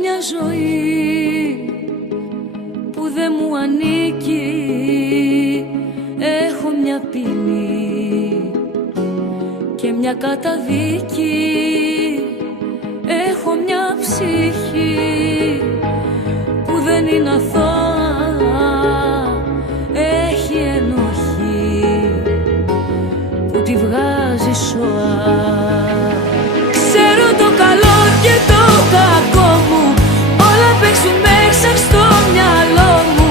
μια ζωή που δεν μου ανήκει. Έχω μια ποινή και μια καταδίκη. Έχω μια ψυχή που δεν είναι αθώα. Έχει ενοχή που τη βγάζει σοά. Ξέρω το καλό και το κακό μου, όλα παίξουν μέσα στο μυαλό μου.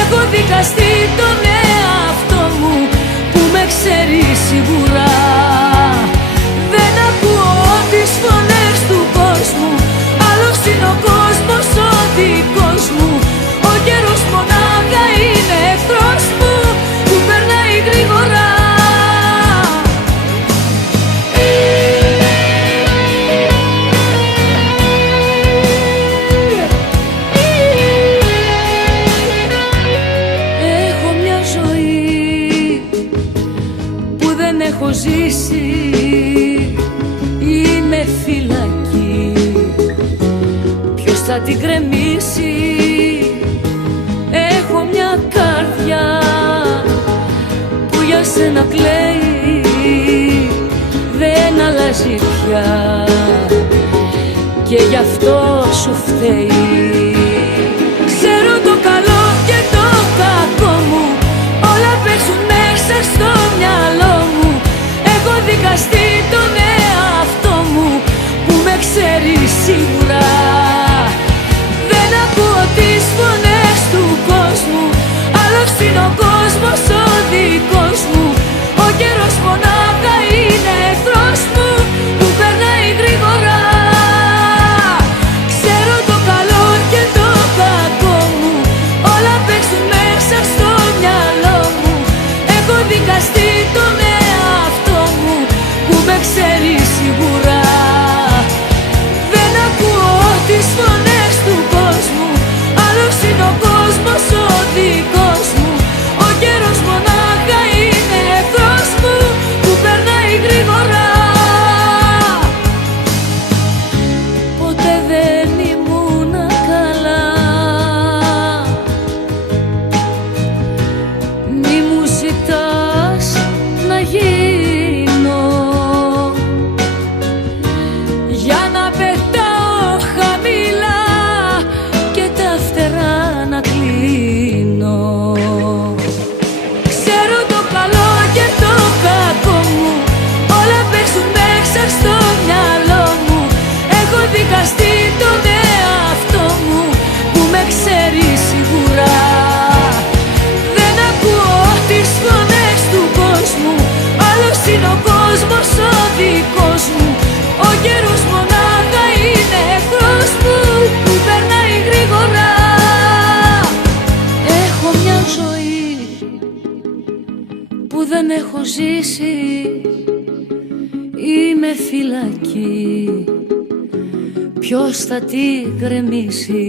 Έχω δικαστεί τον εαυτό μου που με ξέρει σίγουρα. Δεν ακούω τις φωνές του κόσμου, άλλος είναι ο κόσμος ο δικός μου. Ο καιρός μονάχα είναι εχθρός μου που περνάει γρήγορα. Έχω ζήσει, είμαι φυλακή. Ποιος θα την κρεμίσει? Έχω μια καρδιά που για σένα κλαίει. Δεν αλλάζει πια και γι' αυτό σου φταίει. Ξέρω το καλό και το κακό μου, όλα παίξουν μέσα στο μυαλό μου. Έχω δικαστεί τον εαυτό μου που με ξέρει σίγουρα. Δεν ακούω τις φωνές του κόσμου, άλλος είναι ο κόσμος ο δικός μου. Ο καιρός μονάχα είναι εχθρός μου που περνάει γρήγορα. Ξέρω το καλό και το κακό μου, όλα παίξουν μέσα στο μυαλό μου. Έχω δικαστεί τον εαυτό μου που με ξέρει σίγουρα. Δεν ακούω τις φωνές του κόσμου, άλλος είναι ο κόσμος ο δικός μου. Ο καιρός μονάχα είναι εχθρός μου που περνάει γρήγορα. Ποτέ δεν ήμουν καλά, μη μου ζητάς να γίνω για να πετάω χαμηλά και τα φτερά να κλείνω. Ξέρω το καλό και το κακό μου, όλα παίξουν μέσα στο μυαλό μου. Έχω δικαστεί τον εαυτό μου που με ξέρει σίγουρα. Δεν ακούω τις φωνές του κόσμου, άλλος είναι ο κόσμος ο δικός μου. Ο καιρός μονάχα είναι εχθρός μου που περνάει γρήγορα. Έχω μια ζωή που δεν έχω ζήσει, είμαι φυλακή. Ποιος θα την γκρεμίσει?